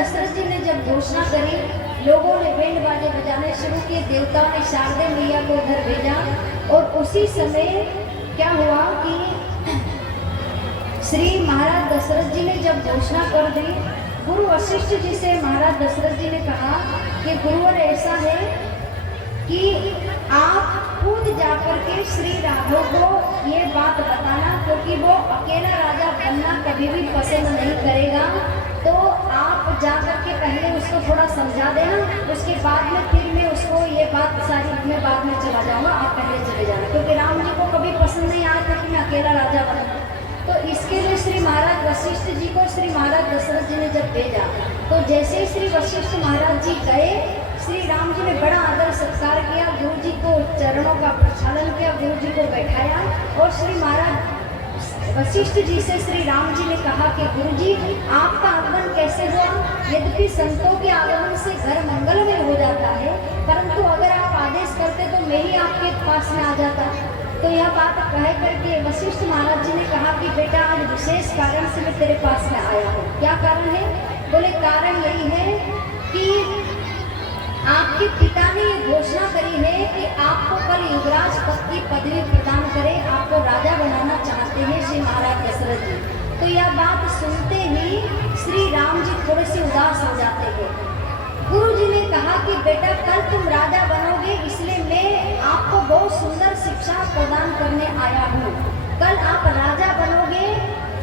दशरथ जी ने जब घोषणा करी, लोगों ने बैंड बाजे बजाने शुरू किए, देवताओं ने शारदे मैया को उधर भेजा। और उसी समय क्या हुआ कि श्री महाराज दशरथ जी ने जब घोषणा कर दी, गुरु वशिष्ठ जी से महाराज दशरथ जी ने कहा कि गुरुवर ऐसा है कि आप खुद जाकर के श्री राघव को ये बात बताना, क्योंकि वो अकेला राजा बनना कभी भी पसंद नहीं करेगा। तो आप जाकर के पहले उसको थोड़ा समझा देना, उसके बाद में फिर मैं उसको ये बात सारी मैं बाद में चला जाऊंगा, आप पहले चले जाना, क्योंकि राम जी को कभी पसंद नहीं आया था कि मैं अकेला राजा बनूं। तो इसके लिए श्री महाराज वशिष्ठ जी को श्री महाराज दशरथ जी ने जब भेजा, तो जैसे ही श्री वशिष्ठ महाराज जी गए, श्री राम जी ने बड़ा आदर सत्कार किया, गुरु जी को चरणों का प्रक्षालन किया, गुरु जी को बैठाया। और श्री महाराज वशिष्ठ जी से श्री राम जी ने कहा कि गुरु जी आपका आगमन कैसे हुआ? यद्यपि संतों के आगमन से घर मंगलमय हो जाता है, परंतु अगर आप आदेश करते तो मैं ही आपके पास में आ जाता। तो यह बात कह करके वशिष्ठ महाराज जी ने कहा कि बेटा आज विशेष कारण से मैं तेरे पास में आया हूँ। क्या कारण है? बोले कारण यही है कि आपके पिता ने ये घोषणा करी है कि आपको कल युवराज पद की पदवी प्रदान करे, आपको राजा बनाना चाहते हैं श्री महाराज दशरथ जी। तो यह बात सुनते ही श्री राम जी थोड़े से उदास हो जाते हैं। गुरु जी ने कहा कि बेटा कल तुम राजा बनोगे, इसलिए मैं आपको बहुत सुंदर शिक्षा प्रदान करने आया हूँ। कल आप राजा बनोगे,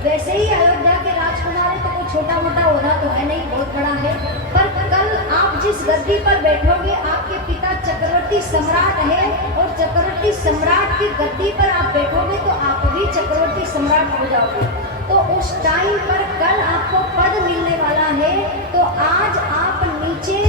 वैसे ही अयोध्या के राजकुमार है तो कोई छोटा मोटा ओहदा तो है नहीं, बहुत बड़ा है, पर कल आप जिस गद्दी पर बैठोगे, आपके पिता चक्रवर्ती सम्राट है और चक्रवर्ती सम्राट की गद्दी पर आप बैठोगे तो आप भी चक्रवर्ती सम्राट हो जाओगे। तो उस टाइम पर कल आपको पद मिलने वाला है, तो आज आप नीचे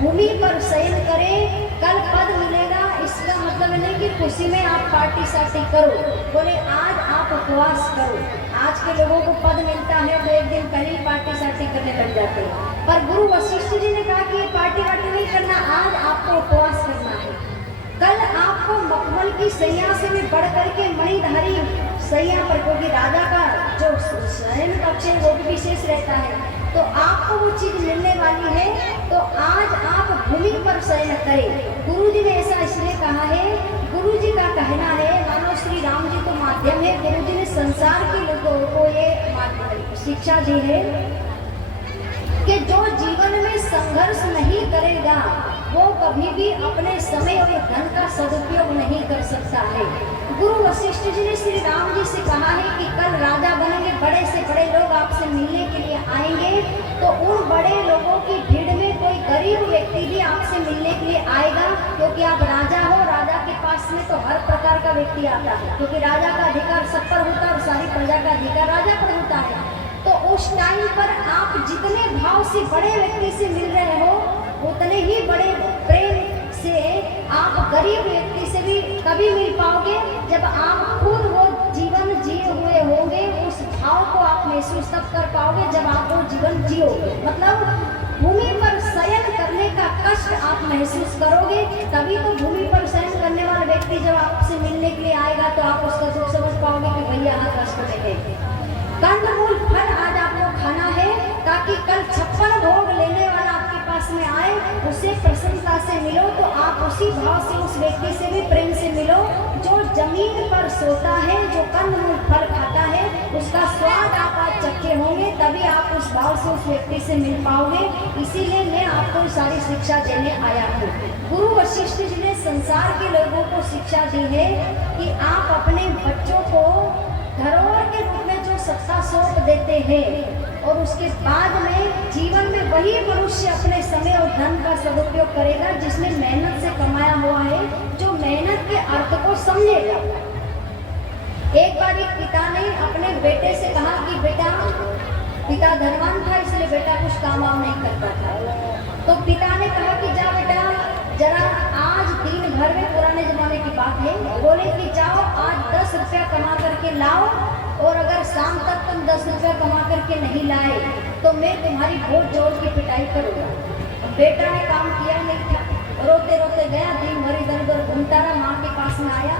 भूमि पर शयन करें, कल पद मिलेगा। इसका मतलब नहीं कि खुशी में आप पार्टी सार्टी करो, बोले आज आप उपवास करो। आज के लोगों को पद मिलता है तो एक दिन पहले ही पार्टी सार्टी करने लग जाते हैं, पर गुरु वशिष्ठ जी ने कहा कि ये पार्टी वार्टी नहीं करना, आज आपको उपवास करना है। कल आपको मखमल की सैया से भी बढ़ करके मणिधारी सैया पर, क्योंकि राजा का जो शयन कक्ष है वो भी विशेष रहता है, तो आपको वो चीज मिलने वाली है। तो आज आप भूमि पर शयन करें। गुरु जी ने ऐसा इसलिए कहा है, गुरु जी का कहना है, मानो श्री राम जी को माध्यम है, गुरु जी ने संसार के लोगों को ये शिक्षा दी है कि जो जीवन में संघर्ष नहीं करेगा वो कभी भी अपने समय और धन का सदुपयोग नहीं कर सकता है। गुरु वशिष्ठ जी ने श्री राम जी से कहा है कि कल राजा बनेंगे, बड़े से बड़े लोग आपसे मिलने के लिए आएंगे, तो उन बड़े लोगों की भीड़ में कोई गरीब व्यक्ति भी आपसे मिलने के लिए आएगा, क्योंकि आप राजा हो, राजा के पास में तो हर प्रकार का व्यक्ति आता है, क्योंकि राजा का अधिकार सब पर होता है और सारी प्रजा का अधिकार राजा पर होता है। तो उस टाइम पर आप जितने भाव से बड़े व्यक्ति से मिल रहे हो, उतने ही बड़े प्रेम से आप गरीब व्यक्ति से भी तभी मिल पाओगे जब आप खुद वो जीवन जिए हुए होंगे। उस भाव को आप महसूस तब कर पाओगे जब आप वो जीवन जियो, मतलब भूमि पर शयन करने का कष्ट आप महसूस करोगे, तभी तो भूमि पर शयन करने वाला व्यक्ति जब आपसे मिलने के लिए आएगा तो आप उसका दुख समझ पाओगे कि भैया हाँ कष्ट में है। कंदमूल फल आज आपको खाना है, ताकि कल 56 भोग लेने वाला आपके पास में आए, उसे प्रसन्नता से मिलो। तो आप उसी भाव से उस व्यक्ति से भी प्रेम से मिलो जो जमीन पर सोता है, जो कंदमूल फल खाता है, उसका स्वाद आप आज चखे होंगे, तभी आप उस भाव से उस व्यक्ति से मिल पाओगे। इसीलिए मैं आपको सारी शिक्षा देने आया हूँ। गुरु वशिष्ठ जी ने संसार के लोगों को शिक्षा दी है कि आप अपने बच्चों को धरोहर के रूप में जो सत्ता सौंप देते हैं, और उसके बाद में जीवन में वही मनुष्य अपने समय और धन का सदुपयोग करेगा जिसने मेहनत से कमाया हुआ है, जो मेहनत के अर्थ को समझेगा। एक बार एक पिता ने अपने बेटे से कहा कि बेटा, पिता धनवान था इसलिए बेटा कुछ काम वाम नहीं करता था, तो पिता ने कहा कि जा बेटा जरा आज दिन भर में, पुराने जमाने की बात है, बोले कि जाओ आज 10 रुपया कमा करके लाओ, और अगर शाम तक तुम 10 रुपया कमा करके नहीं लाए तो मैं तुम्हारी बहुत जोर की पिटाई करूँगा। बेटा ने काम किया नहीं था, रोते रोते गया, दिन भर इधर उधर घूमता रहा, माँ के पास में आया,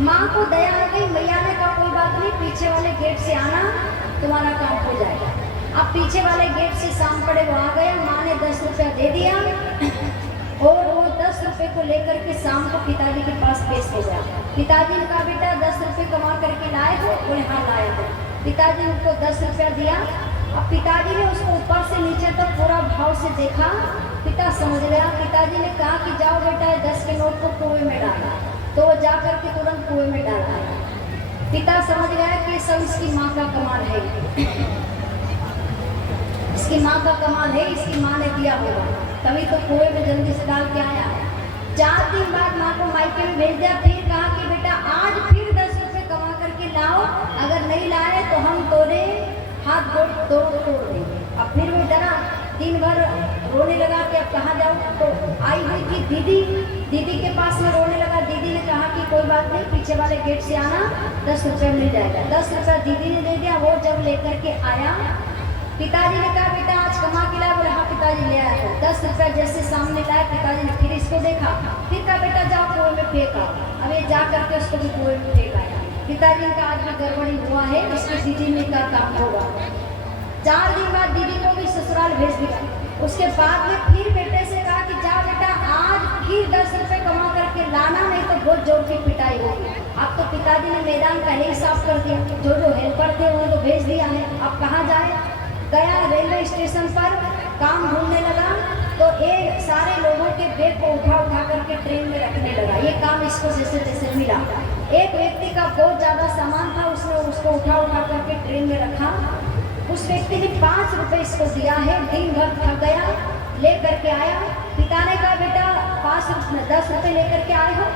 माँ को दया आ गई, मैया ने कहा कोई बात नहीं, पीछे वाले गेट से आना, तुम्हारा काम हो जाएगा। अब पीछे वाले गेट से शाम पड़े वो आ गया, 10 रुपया दे दिया और वो 10 रुपये को लेकर के शाम को पिताजी के पास पेश हो गया। पिताजी ने कहा बेटा 10 रुपये कमा करके लाए हो? बोले हाँ लाए हो। पिताजी ने उनको 10 रुपया दिया। अब पिताजी ने उसको ऊपर से नीचे तक पूरा भाव से देखा। पिता समझ गया। पिताजी ने कहा कि जाओ बेटा 10 के नोट को कुएं में डाला, तो वो जा करके तुरंत कुएं में डाला। पिता समझ गया कि सब इसकी माँ का कमाल है, इसकी माँ का कमाल है, इसकी माँ ने दिया होगा, तभी तो कुएं में जल्दी से डाल के आया। 4 दिन बाद माँ को मायके में भेज दिया। फिर कहा कि बेटा आज फिर 10 रुपये कमा करके लाओ, अगर नहीं लाए तो हम तोड़े हाथ गोड़ तोड़ देंगे। अब फिर वो डरा, दिन भर रोने लगा कि अब कहाँ जाऊँ। तो आई हुई थी दीदी के पास में रोने लगा। दीदी ने कहा कि कोई बात नहीं, पीछे वाले गेट से आना, 10 रुपये मिल जाएगा। 10 रुपया दीदी ने दे दिया। वो जब लेकर के आया, पिताजी ने कहा बेटा आज कमा के लाया? बोले हाँ पिताजी ले आया है। 10 रुपया जैसे सामने लाया, पिताजी ने फिर इसको देखा, फिर कहा बेटा जाओ कुएं में फेंका। अब ये जा करके उसको भी कुएं में फेंक आया। पिताजी ने कहा आज भी गड़बड़ी हुआ है, इसकी दीदी में का काम होगा। 4 दिन बाद दीदी को भी ससुराल भेज दिया। उसके बाद में फिर बेटे से कहा कि जा बेटा आज फिर 10 रुपये कमा करके लाना, नहीं तो बहुत जोर की पिटाई होगी। अब तो पिताजी ने मैदान पहले ही साफ कर दिया, जो हेल्पर थे वो तो भेज दिया है। अब कहाँ जाए? गया रेलवे स्टेशन पर, काम ढूंढने लगा तो एक सारे लोगों के बैग को उठा करके ट्रेन में रखने लगा। ये काम इसको जैसे तैसे मिला। एक व्यक्ति का बहुत ज़्यादा सामान था, उसने उसको उठा करके ट्रेन में रखा। उस व्यक्ति ने 5 रुपये इसको दिया है। दिन भर थक गया, ले करके आया। पिता ने कहा बेटा 10 रुपये लेकर के आए हो?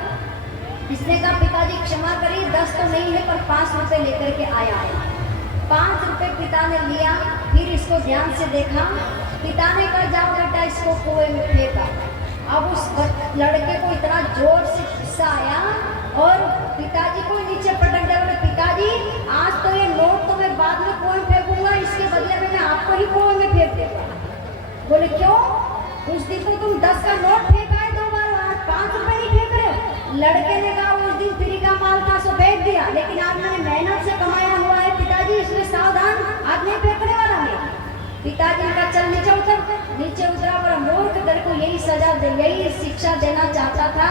इसने कहा पिताजी क्षमा करिए 10 तो नहीं है पर 5 रुपये लेकर के आया है। 5 रुपये पिता ने लिया, फिर इसको ध्यान से देखा। पिता ने कहा जाओ बेटा इसको कुएं में फेंका। अब उस लड़के को इतना जोर से गुस्सा आया और पिताजी को नीचे पटक दिया। बोले पिताजी आज तो ये नोट तो मैं बाद में कुएं में फेंकूंगा, इसके बदले में मैं आपको ही कुएं में फेंक दूंगा। बोले क्यों? उस दिन तो तुम 10 का नोट फेंका है 2 बार, आज 5 रुपये नहीं फेंक रहे हो। लड़के ने कहा उस दिन फ्री का माल था सो फेंक दिया, लेकिन आज मैंने मेहनत से कमाया हुआ है पिताजी, इसमें सावधान, आज नहीं फेंकने वाला मैं। पिताजी का चल नीचे उतरा। और मूर्ख तेरे को यही सजा दे, यही शिक्षा देना चाहता था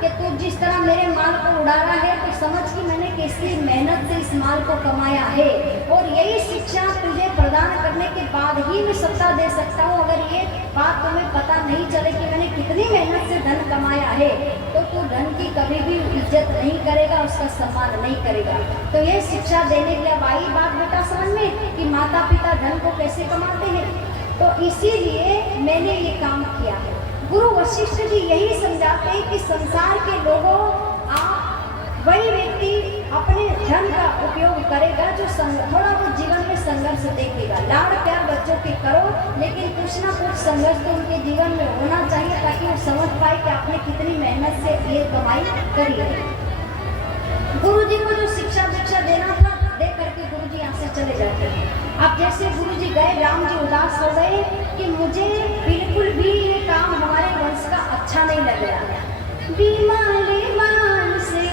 कि तू जिस तरह मेरे माल को उड़ा रहा है तो समझ कि मैंने किसी मेहनत से इस माल को कमाया है, और यही शिक्षा तुझे प्रदान करने के बाद ही मैं सत्ता दे सकता हूँ। अगर ये बात तुम्हें पता नहीं चले कि मैंने कितनी मेहनत से धन कमाया है तो तू धन की कभी भी इज्जत नहीं करेगा, उसका सम्मान नहीं करेगा। तो ये शिक्षा देने के लिए आई बात बेटा समझ में कि माता पिता धन को कैसे कमाते हैं। तो इसीलिए मैंने ये काम किया है। गुरु वशिष्ठ जी यही समझाते हैं कि संसार के लोगों, आप वही व्यक्ति अपने धन का उपयोग करेगा जो थोड़ा बहुत जीवन में संघर्ष देखेगा। लाड़ प्यार बच्चों के करो, लेकिन कुछ ना कुछ संघर्ष तो उनके जीवन में होना चाहिए ताकि वो समझ पाए कि आपने कितनी मेहनत से ये कमाई करी है। गुरु जी को जो शिक्षा दीक्षा देना था दे करके गुरु जी यहाँ से चले जाते हैं। अब जैसे गुरु जी गए, राम जी उदास हो गए कि मुझे बिल्कुल भी ये काम हमारे वंश का अच्छा नहीं लग रहा। बीमाले मान से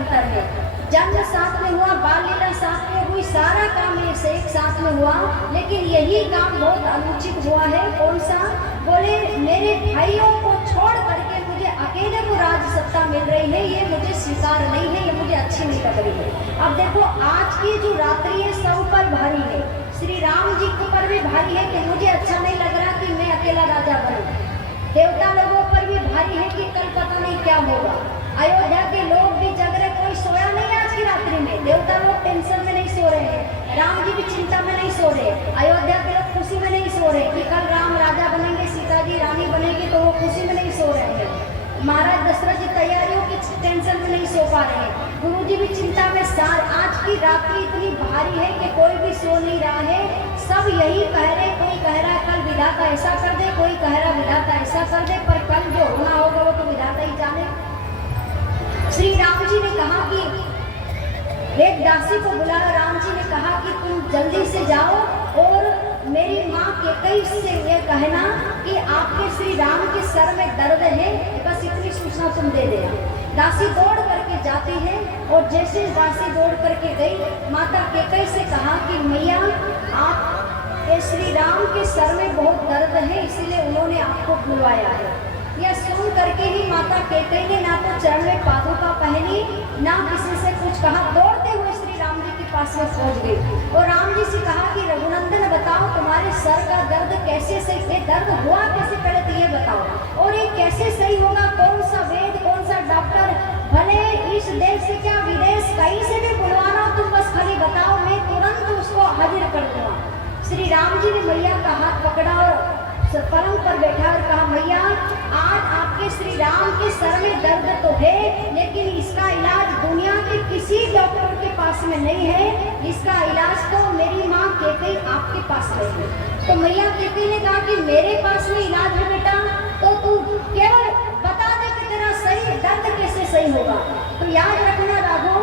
अंतर है। जन्म साथ में हुआ, बाल लीला साथ में हुई, सारा काम एक से एक साथ में हुआ, लेकिन यही काम बहुत अनुचित हुआ है। कौन सा? बोले मेरे भाइयों को छोड़ करके मुझे अकेले को राज सत्ता मिल रही है, ये मुझे स्वीकार नहीं है, ये मुझे अच्छी नहीं लग रही है। अब देखो आज की जो रात्रि है सब पर भारी है, श्री राम जी के ऊपर भी भारी है कि मुझे अच्छा नहीं लग रहा कि मैं अकेला राजा बनूं। देवता लोगों पर भी भारी है कि कल पता नहीं क्या होगा। अयोध्या के लोग भी जग रहे, कोई सोया नहीं आज की रात्रि में। देवता लोग टेंशन में नहीं सो रहे हैं, राम जी भी चिंता में नहीं सो रहे, अयोध्या के लोग खुशी में नहीं सो रहे कि कल राम राजा बनेंगे, सीता जी रानी बनेगी, तो वो खुशी में नहीं सो रहे हैं। महाराज दशरथ जी तैयारियों की टेंशन में नहीं सो पा रहे हैं, गुरु जी भी चिंता में। आज की रात्रि इतनी भारी है कि कोई भी सो नहीं रहा है। सब यही कह रहे, कोई कह रहा है कल विधाता ऐसा कर दे, कोई कह रहा विधाता ऐसा कर दे, पर कल जो होना होगा वो तो विधाता ही जाने। श्री राम जी ने कहा कि एक दासी को बुलाया, राम जी ने कहा कि तुम जल्दी से जाओ और मेरी माँ कैकेयी से ये कहना कि आपके श्री राम के सर में दर्द है, बस इतनी सूचना तुम दे देना। दासी दौड़ करके जाती है और जैसे दासी दौड़ करके गई, माता कैकेयी से कहा कि मैया आप श्री राम के सर में बहुत दर्द है, इसीलिए उन्होंने आपको बुलवाया है। यह सुन करके ही माता कैकेयी ने ना तो चरण में पादुका पहनी, ना किसी से कुछ कहा, दौड़ते हुए श्री राम जी के पास में पहुंच गई और राम जी से कहा कि रघुनंदन बताओ तुम्हारे सर का दर्द कैसे सही, दर्द हुआ कैसे, पहले तो ये बताओ, और ये कैसे सही होगा? कौन सा वेद, कौन सा डॉक्टर, भले इस देश से क्या विदेश कहीं से भी बुलवाना, तुम बस खाली बताओ, मैं तुरंत उसको हाजिर कर दूंगा। श्री राम जी ने मैया का हाथ पकड़ा और पलंग पर बैठा और कहा मैया आज आपके श्री राम के सर में दर्द तो है, लेकिन इसका इलाज दुनिया के किसी डॉक्टर के पास में नहीं है, इसका इलाज तो मेरी माँ कैकेयी आपके पास में है। तो मैया कैकेयी ने कहा कि मेरे पास में इलाज है बेटा, तो तू केवल बता दे कि तेरा सही दर्द कैसे सही होगा। तो याद रखना राघव,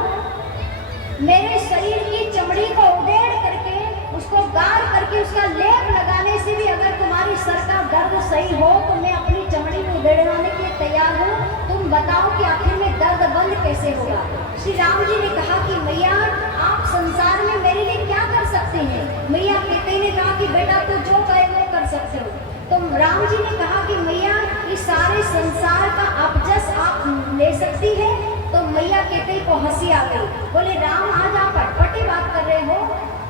मेरे शरीर की चमड़ी को उधेड़ करके उसको गार करके उसका लेप लगाने से भी अगर तुम्हारी सर का दर्द सही हो तो मैं अपनी चमड़ी को उधेड़वाने के लिए तैयार हूँ। तुम बताओ कि आखिर में दर्द बंद कैसे होगा। श्री राम जी ने कहा कि मैया आप संसार में मेरे लिए क्या कर सकते हैं। मैया कैकेयी ने कहा कि बेटा तू जो कहे वो कर सकते हो। तो राम जी ने कहा कि मैया इस सारे संसार का अपजस आप ले सकती है। तो मैया कैकेयी को हंसी आ गई, बोले राम आज आप अटपटी बात कर रहे हो,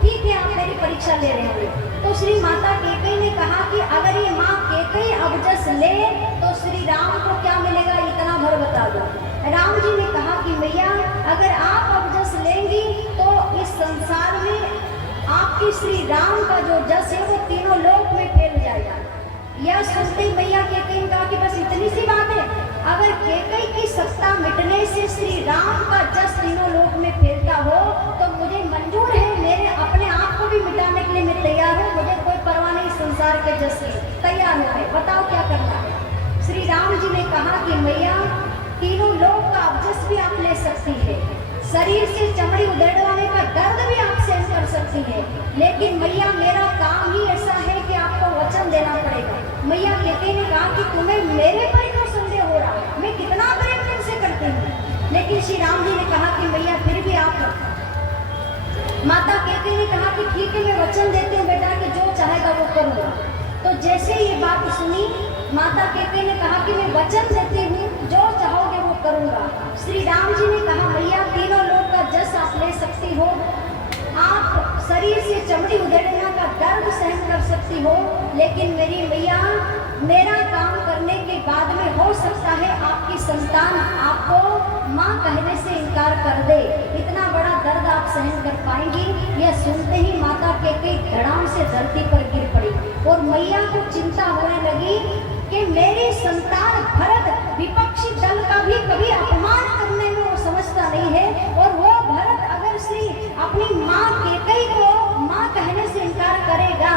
ठीक है आप मेरी परीक्षा ले रहे हैं। तो श्री माता कैकेयी ने कहा कि अगर ये माँ कैकेयी अबजस ले तो श्री राम को क्या मिलेगा, इतना भर बता दो। राम जी ने कहा कि मैया अगर आप अबजस लेंगी तो इस संसार में आपकी श्री राम का जो जस है वो तीनों लोक में फैल जाएगा। यह सुनते ही मैया कैकेयी ने कहा कि बस इतनी सी बात है, अगर कैकेयी की सत्ता मिटने से श्री राम का जस तीनों लोक में फैलता हो तो मुझे मंजूर है, मेरे अपने आप को भी मिटाने के लिए मैं तैयार हूँ, मुझे कोई परवाह नहीं संसार के जस की, तैयार हो गए, बताओ क्या करना है। श्री राम जी ने कहा कि मैया तीनों लोक का अबजस भी आप ले सकती है, शरीर से चमड़ी उधेड़वाने का दर्द भी आप सहन कर सकती है, लेकिन मैया मेरा काम ही ऐसा है कि आपको वचन देना पड़ेगा। मैया कैकेयी ने कहा कि तुम्हें मेरे पर क्यों संदेह हो रहा है, मैं कितना प्रेम तुमसे करती हूँ। लेकिन श्री राम जी ने कहा कि मैया फिर भी आप, माता कैकेयी ने कहा कि ठीक है मैं वचन देती हूँ बेटा कि जो चाहेगा वो करूँगा। तो जैसे ये बात सुनी माता कैकेयी ने कहा कि मैं वचन देती हूँ, जो चाहोगे वो करूँगा। श्री राम जी ने कहा मैया तीनों लोग का जस आप ले सकती हो, आप शरीर से चमड़ी उधेड़ने का दर्द सहन कर सकती हो, लेकिन मेरी मैया मेरा काम करने के बाद में हो सकता है आपकी संतान आपको माँ कहने से इनकार कर दे, इतना बड़ा दर्द आप सहन कर पाएंगी। यह सुनते ही माता कैकेयी धड़ाम से धरती पर गिर पड़ी और मैया को चिंता होने लगी कि मेरी संतान भरत विपक्षी दल का भी कभी अपमान करने में वो समझता नहीं है, और वो भरत अगर श्री अपनी माँ कैकेयी को माँ कहने से इनकार करेगा,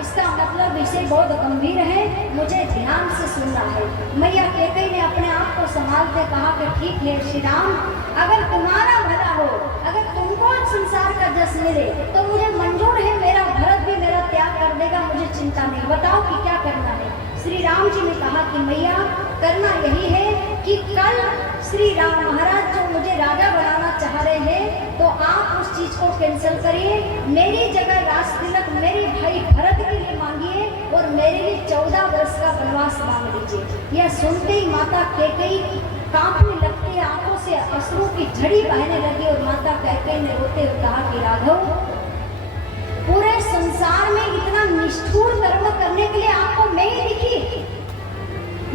इसका मतलब विषय बहुत गंभीर है, मुझे ध्यान से सुनना है। मैया कैकेयी ने अपने आप को संभालते कहा कि ठीक है श्री राम, अगर तुम्हारा भला हो, अगर तुमको संसार का जस मिले तो मुझे मंजूर है, मेरा भरत भी मेरा त्याग कर देगा, मुझे चिंता नहीं, बताओ कि क्या करना है। श्री राम जी ने कहा कि मैया करना यही है कि कल श्री राम महाराज जो मुझे राजा बनाना चाह रहे हैं, तो आप उस चीज को कैंसिल करिए, मेरी जगह राज तिलक मेरे भाई भरत के लिए मांगिए और मेरे लिए 14 वर्ष का वनवास मांग लीजिए। यह सुनते ही माता कैकेयी कांपने लगती, आंखों से अश्रु की झड़ी बहने लगी और माता कैकेयी ने रोते हुए कहा कि राघव, पूरे संसार में इतना निष्ठुर कर्म करने के लिए आपको मैं ही दिखी?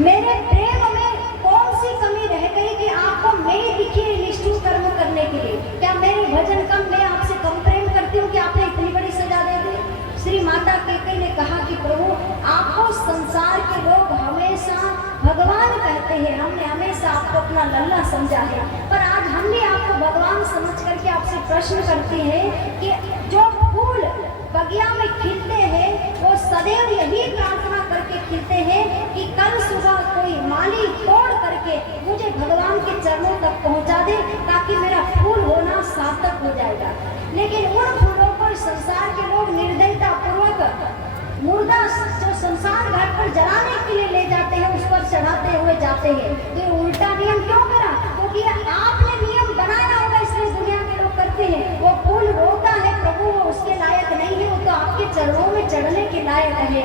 मेरे प्रेम में कौन सी कमी रह गई कि आपको मैं ही दिखी निष्ठुर कर्म करने के लिए? क्या मेरे भजन कम, मैं आपसे कम प्रेम करती हूँ कि आपने इतनी बड़ी सजा दे दी? श्री माता कैकेयी ने कहा कि प्रभु, आपको संसार के लोग हमेशा भगवान कहते हैं, हमने हमेशा आपको अपना लल्ला समझा है, पर आज हम भी आपको भगवान समझ करके आपसे प्रश्न करते हैं कि जो फूल बगिया में खिलते हैं वो सदैव यही प्रार्थना करके खिलते हैं कि कल सुबह कोई माली तोड़ करके मुझे भगवान के चरणों तक पहुंचा दे ताकि मेरा फूल होना सार्थक हो जाएगा। लेकिन उन फूलों पर संसार के लोग निर्दयता पूर्वक मुर्दा जो शमशान घाट पर जलाने के लिए ले जाते हैं उस पर चढ़ाते हुए जाते हैं। तो ये उल्टा नियम क्यों करा? क्योंकि आपने नियम बनाया होगा, इसलिए दुनिया के लोग करते हैं। वो फूल रोता है प्रभु, वो उसके लायक नहीं है, वो तो आपके चरणों में चढ़ने के लायक है।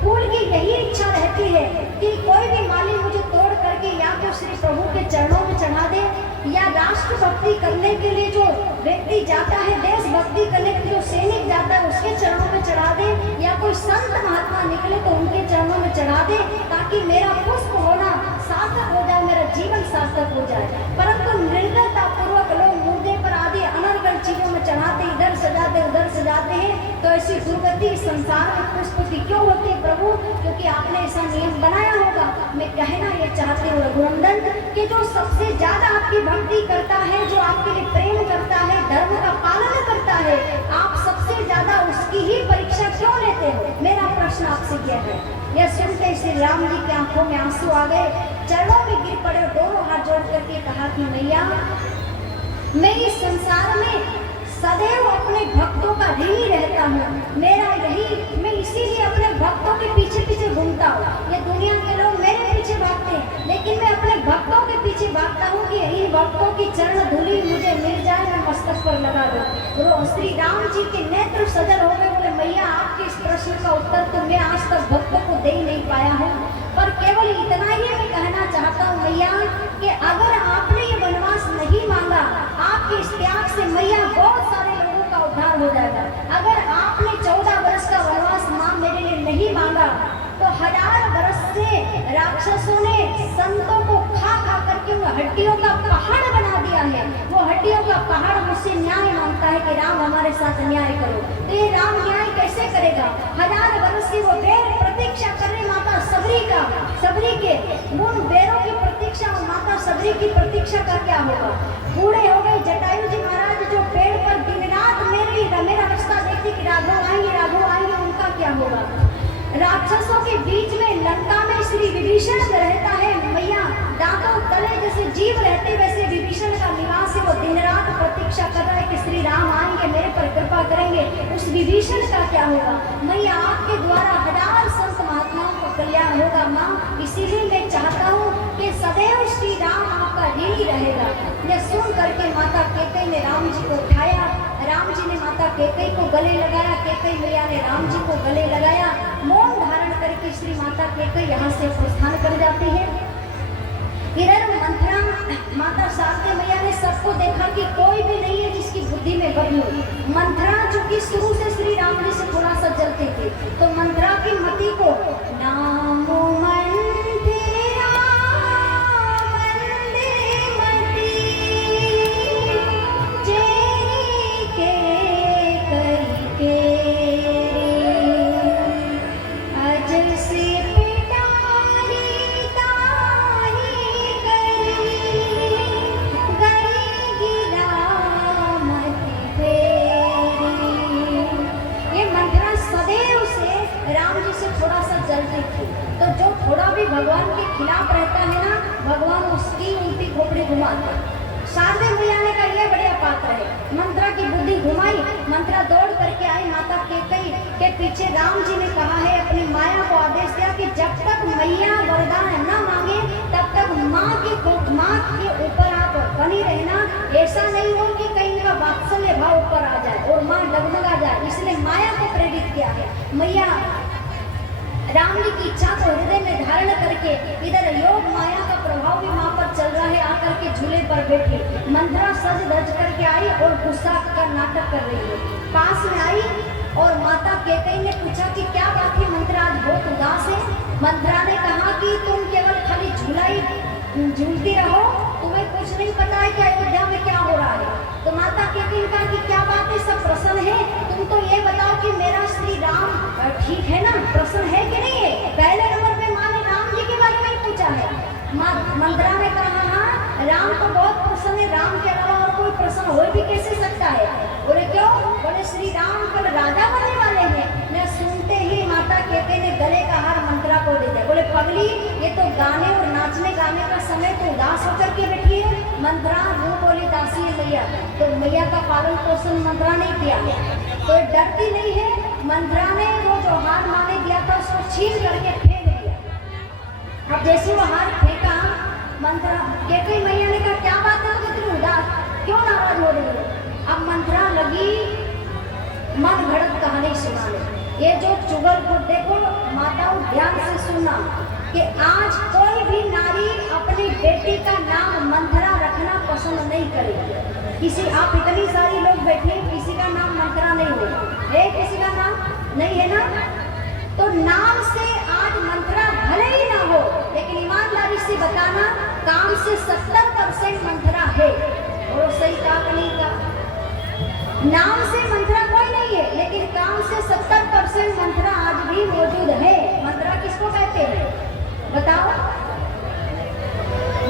फूल की यही इच्छा रहती है कि कोई भी माली मुझे तोड़ करके या तो श्री प्रभु के चरणों में चढ़ा दे, या राष्ट्र भक्ति करने के लिए जो व्यक्ति जाता है, देशभक्ति करने के लिए जो सैनिक जाता है उसके चरणों में चढ़ा दे, या कोई संत महात्मा निकले तो उनके चरणों में चढ़ा दे ताकि मेरा पुष्प होना सार्थक हो जाए, मेरा जीवन सार्थक हो जाए। परंतु निर्दयता पूर्वक लोग मुर्दे पर आदि अनर्गल चीजों में चढ़ाते, इधर सजाते उधर सजाते हैं। तो ऐसी दुर्गति संसार में पुष्प की क्यों होती है प्रभु? क्योंकि आपने ऐसा नियम बनाया होगा। मैं कहना ये चाहती हूँ रघुनंदन कि जो सबसे ज्यादा आपकी भक्ति करता है, जो आपके लिए प्रेम करता है, धर्म का पालन करता है, आप सबसे ज्यादा उसकी ही परीक्षा क्यों लेते हो? मेरा प्रश्न आपसे यह है। यह सुनते श्री राम जी की आंखों में आंसू आ गए, चरणों में गिर पड़े, दोनों हाथ जोड़ करके कहा कि मैया, मैं इस संसार में सदैव अपने भक्तों का ऋणी रहता हूँ। मेरा यही, मैं इसीलिए अपने भक्तों के पीछे पीछे घूमता हूँ। ये दुनिया के लोग मेरे पीछे भागते हैं, लेकिन मैं अपने भक्तों के पीछे भागता हूँ कि इन भक्तों की चरण धूलि मुझे मिल जाए, मैं मस्तक पर लगा दूँ। तो श्री राम जी के नेत्र सजल हो गए, बोले मैया, आपके इस प्रश्न का उत्तर तो मैं आज तक भक्तों को दे नहीं पाया हूँ, पर केवल इतना ही मैं कहना चाहता हूँ मैया कि अगर आपने ये वनवास नहीं मांगा, आपके इस त्याग से मैया बहुत सारे लोगों का उद्धार हो जाएगा। अगर आपने 14 वर्ष का वनवास मां मेरे लिए नहीं मांगा, तो 1000 वर्ष से राक्षसों ने संतों को खा खा करके वो हड्डियों का पहाड़ बना दिया है। वो हड्डियों का पहाड़ मुझसे न्याय मांगता है कि राम हमारे साथ न्याय करो। तो ये राम न्याय कैसे करेगा? 1000 वर्ष से वो बेर प्रतीक्षा कर रही माता सबरी के उन बेरों की प्रतीक्षा, माता सबरी की प्रतीक्षा का क्या होगा? बूढ़े हो गए जटायु जी महाराज जो पेड़ पर दिन रात मेरा रास्ता देखते कि राघव आएंगे, उनका क्या होगा? राक्षसों के बीच में लंका में श्री विभीषण रहता है, मैया दांतों तले जैसे जीव रहते वैसे विभीषण का निवास है। वो दिन रात प्रतीक्षा कर रहा है कि श्री राम आएंगे, मेरे पर कृपा करेंगे। उस विभीषण का क्या होगा? मैया आपके द्वारा 1000 संत महात्माओं का कल्याण होगा माँ, इसीलिए मैं चाहता हूँ कि सदैव श्री राम आपका ऋणी रहेगा। यह सुन करके माता कैकेयी ने राम जी को उठाया, राम जी ने माता कैकेयी को गले लगाया, कैकेयी मैया ने राम जी को गले लगाया। मौन धारण करके श्री माता कैकेयी यहाँ से प्रस्थान कर जाती है। इधर मंथरा माता शारदा मैया ने सबको देखा कि कोई भी नहीं है जिसकी बुद्धि में बदल हो। मंथरा जो कि शुरू से श्री राम जी से थोड़ा सा जलते थे, तो मंथरा की मति को नाम भगवान के खिलाफ रहता है ना, भगवान उसकी उल्टी खोपड़ी घुमाता। शारदा मैया ने कहा यह बढ़िया पात्र है। मंत्रा की बुद्धि घुमाई, मंत्रा दौड़ करके आई माता कैकेयी के पीछे। राम जी ने कहा है, अपनी माया को आदेश दिया कि जब तक मैया वरदान न मांगे तब तक माँ के ऊपर आप बनी रहना, ऐसा नहीं हो कि कहीं का वात्सल्य भाव ऊपर आ जाए और माँ डगमगा जाए। इसलिए माया को प्रेरित किया है। मैया राम जी की इच्छा को हृदय में धारण करके इधर योग माया का प्रभाव भी माँ पर चल रहा है। आकर के झूले पर बैठी मंथरा सज धज करके आई और गुस्सा का नाटक कर रही है। पास में आई और माता कैकेयी ने पूछा कि क्या बात है मंथरा, आज बहुत उदास है। मंथरा ने कहा कि तुम केवल खाली झूलती रहो, तुम्हें कुछ नहीं पता है कि अयोध्या में क्या हो रहा है। तो माता कैकेयी ने कहा कि क्या बात है, सब प्रसन्न है, तुम तो ये बताओ कि मेरा श्री राम ठीक है ना, प्रसन्न है कि नहीं है। पहले नंबर पे माँ ने राम जी के बारे में ही पूछा है। मंथरा ने कहा हाँ राम तो बहुत प्रसन्न है, राम के अलावा और कोई प्रसन्न हो भी कैसे सकता है। बोले क्यों? बोले श्री राम कल राजा बनने वाले हैं। मैं सुनते ही माता कैकेयी ने गले का हार मंथरा को दे दिया। बोले पगली, ये तो गाने और नाचने गाने का समय, तो उदास होकर के बैठी है। मंथरा मुँह बोली दासी है मैया, तो मैया का पालन पोषण मंथरा ने किया, तो डरती नहीं है। मंथरा ने वो जो हार माने दिया था उसको छीन करके फेंक दिया। अब जैसे वो हार फेंका, मंथरा कैकेयी मैया ने कहा क्या बात है, तो तुम उदास क्यों नाराज हो रही हो। अब मंथरा लगी मन घड़त कहानी सुनाने। ये जो चुगलखोर, देखो माताओं ध्यान से सुनना कि आज कोई भी नारी अपनी बेटी का नाम मंथरा रखना पसंद नहीं करेगी। किसी, आप इतनी सारी लोग बैठे, किसी का नाम मंथरा नहीं हो है, किसी का नाम नहीं है ना। तो नाम से आज मंथरा भले ही ना हो, लेकिन ईमानदारी से बताना काम से 70% मंथरा है। और सही कहा नहीं का, नाम से मंथरा कोई नहीं है, लेकिन काम से 70% मंथरा आज भी मौजूद है। मंथरा किसको कहते हैं बताओ?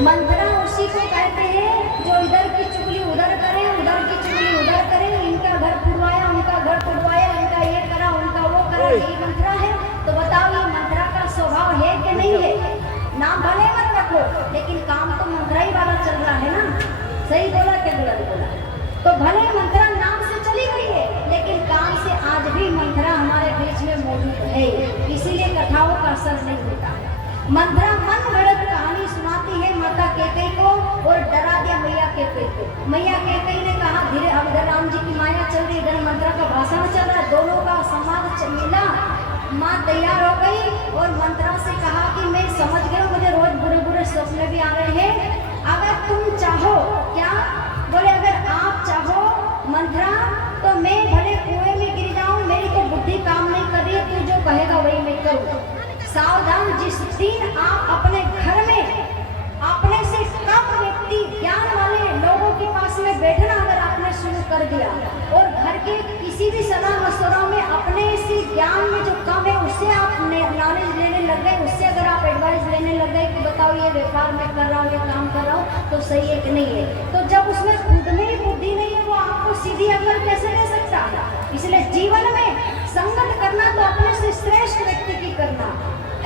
मंथरा उसी को कहते हैं जो इधर की चुगली उधर करे, उधर की चुगली उधर करे, इनका घर तुड़वाया, उनका घर तुड़वाया, इनका ये करा, उनका वो करा, यही मंथरा है। तो बताओ ये मंथरा का स्वभाव है कि नहीं है? नाम भले मत रखो, लेकिन काम तो मंथरा ही वाला चल रहा है ना। सही बोला क्या गलत बोला? तो भले मंथरा नाम से चली गई है, लेकिन काम से आज भी मंथरा हमारे बीच में मौजूद है। इसीलिए कथाओं का असर नहीं होता। मंथरा मन घड़त कहानी सुनाती है माता कैकेयी को और डरा दिया मैया कैकेयी को। मैया कैकेयी ने कहा धीरे, अब इधर राम जी की माया चल रही, इधर मंथरा का भाषण चल रहा है, दोनों का संवाद मिला। माँ तैयार हो गई और मंथरा से कहा कि मैं समझ गई, मुझे रोज बुरे बुरे सपने भी आ रहे हैं, अगर तुम चाहो, क्या बोले, अगर आप चाहो मंथरा तो मैं भले कुएं में गिर जाऊं, मेरी तो बुद्धि काम नहीं कर रही है, तू जो कहेगा वही मैं करूँ। सावधान, जिस दिन आप अपने घर में अपने से कम व्यक्ति ज्ञान वाले लोगों के पास में बैठना अगर आपने शुरू कर दिया और घर के किसी भी सलाह मशवरा में अपने से ज्ञान में जो कम है उससे आप नॉलेज लेने लग गए, उससे अगर आप एडवाइस लेने लग गए कि बताओ ये व्यापार में कर रहा हूँ, ये काम कर रहा हूँ, तो सही है कि नहीं है। तो जब उसमें खुद में ही बुद्धि नहीं है, वो आपको सीधी अकल कैसे दे सकता है? इसलिए जीवन में संगत करना तो अपने से श्रेष्ठ व्यक्ति की करना,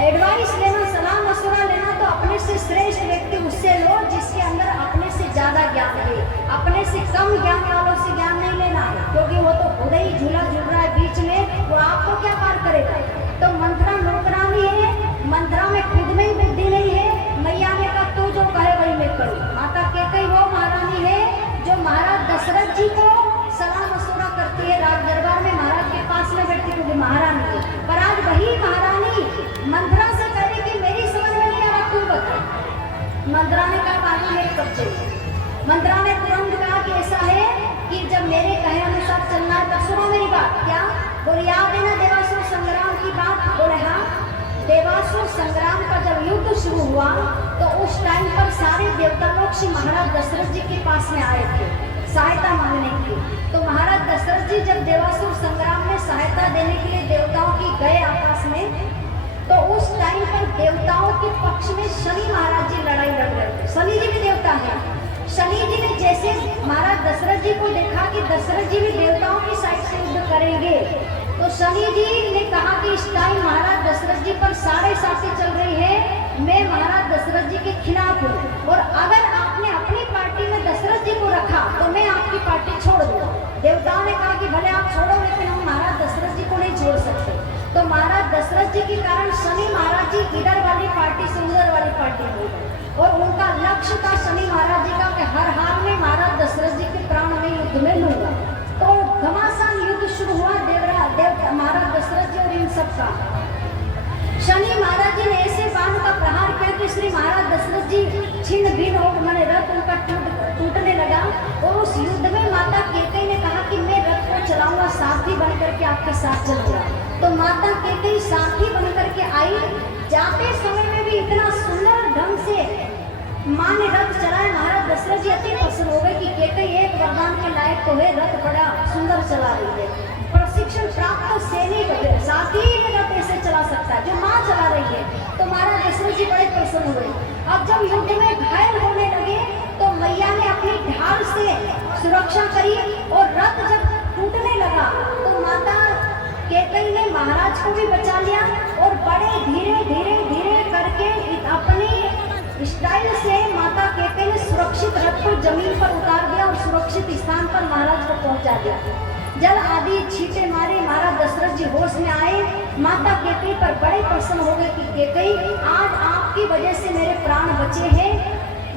एडवाइस लेना, सलाह मशवरा लेना तो अपने से श्रेष्ठ व्यक्ति उससे लो जिसके अंदर अपने से ज्यादा ज्ञान है। अपने से कम ज्ञान वालों से ज्ञान नहीं लेना, क्योंकि वो तो खुद ही झूला झूल रहा है बीच में, वो आपको क्या पार करेगा। तो मंथरा नौकरानी है, मंथरा में खुद में ही बुद्धि नहीं है। मैया ने कहा तू जो कहे वही मैं करूँ। माता कैकेयी वो महारानी है जो महाराज दशरथ जी को सलाह मशवरा करती है, राज दरबार में महाराज के पास में बैठती, क्योंकि महारानी है। पर आज वही महारानी मंथरा से कह रही कि मेरी समझ में नहीं आ रहा, तू बता। मंथरा ने कहा बाकी मेरे कब्जे। मंथरा ने तुरंत कहा कि ऐसा है कि जब मेरे कहे अनुसार चलना है तब सुनो मेरी बात। क्या बोले? याद है ना देवासुर संग्राम की बात? बोले हाँ। देवासुर संग्राम का जब युद्ध शुरू हुआ तो उस टाइम पर सारे देवता लोग श्री महाराज दशरथ जी के पास में आए थे सहायता मांगने की। तो महाराज दशरथ जी जब देवासुर संग्राम में सहायता देने के लिए देवताओं की गए आकाश में, तो उस टाइम पर देवताओं के पक्ष में शनि महाराज जी लड़ाई लड़ रहे थे। शनि जी भी देवता है। शनि जी ने जैसे महाराज दशरथ जी को देखा कि दशरथ जी भी देवताओं की साइड से युद्ध करेंगे, तो शनि जी ने कहा कि इस टाइम महाराज दशरथ जी पर सारे साथी चल रही है, मैं महाराज दशरथ जी के खिलाफ हूँ, और अगर आपने अपनी पार्टी में दशरथ जी को रखा तो मैं आपकी पार्टी छोड़ दूंगा। देवताओं ने कहा कि भले आप छोड़ो, लेकिन हम महाराज दशरथ जी को नहीं छोड़ सकते। तो महाराज दशरथ जी के कारण शनि महाराज जी इधर वाली पार्टी से उधर वाली पार्टी हो गए। और उनका लक्ष्य था शनि महाराज जी का कि हर हाल में महाराज दशरथ जी के प्राण में युद्ध में लूंगा। तो घमासान युद्ध शुरू हुआ महाराज दशरथ जी और इन सबका। शनि महाराज जी ने ऐसे बाण का प्रहार किया कि श्री महाराज दशरथ जी छिन्न भिन्न हो, मैंने रथ उनका टूटने लगा। और उस युद्ध में माता कैकेयी ने कहा कि मैं रथ को चलाऊंगा, साथी बनकर के आपके साथ चलूंगा। तो माता कैकेयी साथी बनकर के आई। जाते समय में भी इतना सुंदर ढंग से माँ ने रथ चलाया। महाराज दशरथ जी अति प्रसन्न हो गए कि कैकेयी एक वरदान के लायक तो है, रथ बड़ा सुंदर चला रही है। प्रशिक्षण प्राप्त सैनिक साथी में रथ ऐसे चला सकता है जो माँ चला रही है। तो महाराज दशरथ जी बड़े प्रसन्न हुए। अब जब युद्ध में घायल होने लगे तो मैया ने अपनी ढाल से सुरक्षा करी और रथ जब टूटने लगा तो माता कैकेयी ने महाराज को भी बचा लिया और बड़े धीरे धीरे धीरे करके अपनी स्टाइल से माता कैकेयी ने सुरक्षित रथ को जमीन पर उतार दिया और सुरक्षित स्थान पर महाराज को पहुंचा दिया। जल आदि छींटे मारे महाराज दशरथ जी होश में आए। माता कैकेयी पर बड़े प्रसन्न हो गए कि कैकेयी आज आपकी वजह से मेरे प्राण बचे हैं।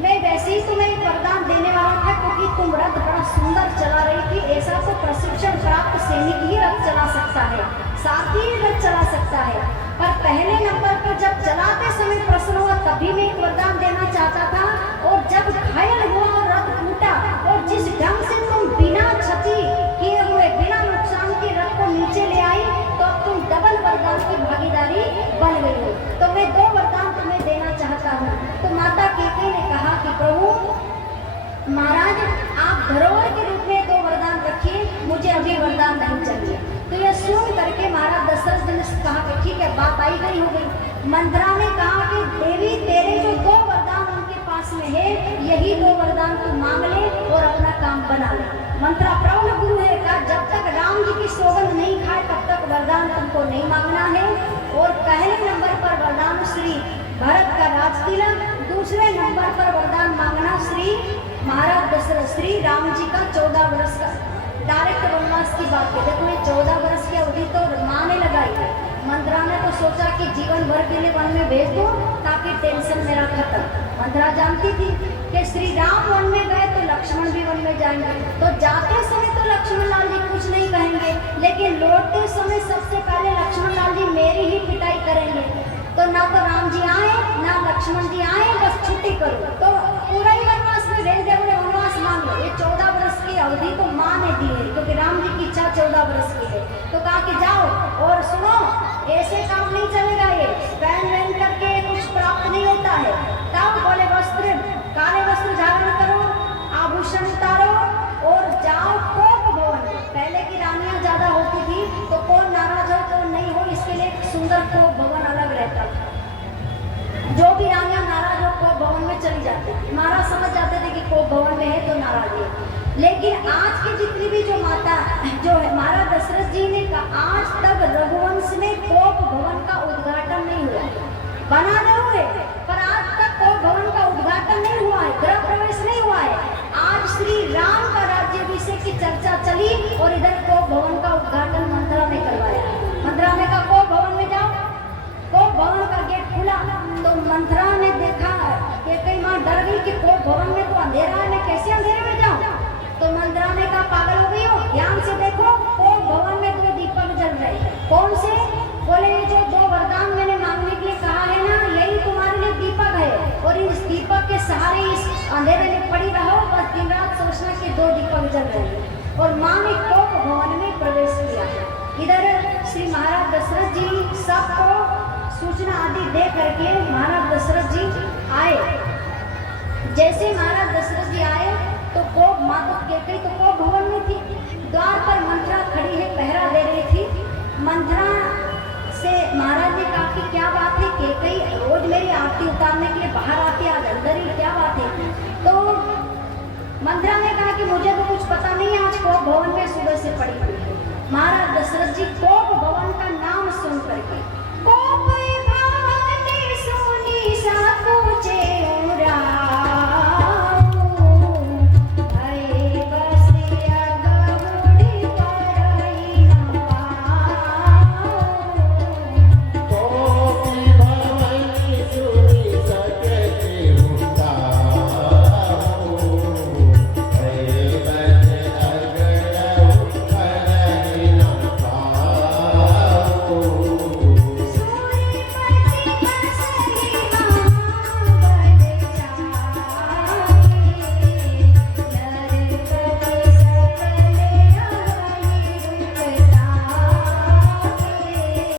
मैं वैसे ही तुम्हें एक वरदान देने वाला था क्योंकि तुम रथ बड़ा सुंदर चला रही थी। ऐसा तो प्रशिक्षण प्राप्त सैनिक ही रथ चला सकता है, साथी ही रथ चला सकता है। पर पहले नंबर पर जब चलाते समय प्रश्न हुआ तभी मैं एक वरदान देना चाहता था। और जब घायल हुआ और रथ टूटा और जिस ढंग से तुम बिना क्षति किए हुए बिना नुकसान के रथ को नीचे ले आई तो अब तुम डबल वरदान की भागीदारी बन गई हो। तो मैं 2 वरदान तुम्हें देना चाहता हूँ। तो माता कैकेयी ने कहा कि प्रभु महाराज आप धरोहर के रूप में 2 वरदान रखिए, मुझे अभी वरदान नहीं चाहिए। तो यह सुन करके महाराज दशरथ जी ने कहा कि ठीक है, बात आई गई हो गई। मंत्रा ने कहा कि देवी तेरे जो 2 वरदान उनके पास में है यही 2 वरदान तू मांग ले और अपना काम बना ले। मंत्रा प्रौढ़ गुरु है, कहा जब तक राम जी की सौगंध नहीं खाए तब तक वरदान तुमको नहीं मांगना है। और पहले नंबर पर वरदान श्री भरत का राज तिलक, दूसरे नंबर पर वरदान मांगना श्री महाराज दशरथ श्री राम जी का 14 वर्ष का डायरेक्ट वनवास की बात है। देखो ये 14 वर्ष की अवधि तो माँ ने लगाई। मंत्रा ने तो सोचा कि जीवन भर के लिए वन में भेज दो ताकि टेंशन मेरा खत्म। मंत्रा जानती थी कि श्री राम वन में गए तो लक्ष्मण भी वन में जाएंगे। तो जाते समय तो लक्ष्मण लाल जी कुछ नहीं कहेंगे, लेकिन लौटते समय सबसे पहले लक्ष्मण लाल जी मेरी ही पिटाई करेंगे। तो ना तो राम जी आए ना लक्ष्मण जी आए, बस छुट्टी करो। तो पूरा ही वनवास में भेज दे, बोले वनवास मांग लो। ये 14 वर्ष की अवधि तो माँ ने दी है क्योंकि राम जी की इच्छा 14 वर्ष की है। तो कहा कि जाओ और सुनो, ऐसे काम नहीं चलेगा, ये पहन वहन करके कुछ प्राप्त नहीं होता है। तब बोले वस्त्र काले वस्त्र धारण करो, आभूषण उतारो और जाओ कोप भवन। पहले की रानियां ज्यादा होती थी तो कौन नाराज हो कौन नहीं हो इसके लिए एक सुंदर कोप भवन अलग रहता था। जो भी रानियां नाराज हो कोप भवन में चली जाती थी। महाराज समझ जाते थे कि कोप भवन में है तो नाराज है। लेकिन आज की जितनी भी जो माता जो है महाराज दशरथ जी ने कहा आज तक रघुवंश में कोप भवन का उद्घाटन नहीं हुआ। बना जरूर है पर आज तक कोप भवन का उद्घाटन नहीं हुआ है, गृह प्रवेश नहीं हुआ है। आज श्री राम का राज्याभिषेक की चर्चा चली और इधर कोप भवन का उद्घाटन मंत्रा ने करवाया। मंत्रा ने कहा कोप भवन में जाओ। कोप भवन का गेट खुला तो मंत्रा ने देखा कि कई माँ डर गई कि कोप भवन में तो अंधेरा है, मैं कैसे अंधेरे में जाऊं। तो मंत्रा ने कहा पागल हो गई हो, ध्यान से देखो कोप भवन में 2 दीपक जल रहे। कौन से? बोले ये जो 2 वरदान मैंने मांगने के लिए कहा है ना यही तुम्हारे लिए दीपक है और इस दीपक के सहारे इस अंधेरे में पड़ी रहो। बस दिन रात सोचना कि 2 दीपक जल रहे। और माँ ने कोप भवन में प्रवेश किया। इधर श्री महाराज दशरथ जी सबको सूचना आदि दे करके महाराज दशरथ जी आए। जैसे महाराज दशरथ जी आए तो कोप माँ तो कैकेयी तो कोप भवन में थी। द्वार पर मंत्रा खड़ी है, पहरा दे रही थी। मंत्रा से महाराज ने कहा कि क्या बात है, कैकेयी रोज मेरी आरती उतारने के लिए बाहर आती है, आज अंदर ही क्या बात है। तो मंत्रा ने कहा कि मुझे तो कुछ पता नहीं है, आज कोप भवन में सुबह से पड़ी हुई।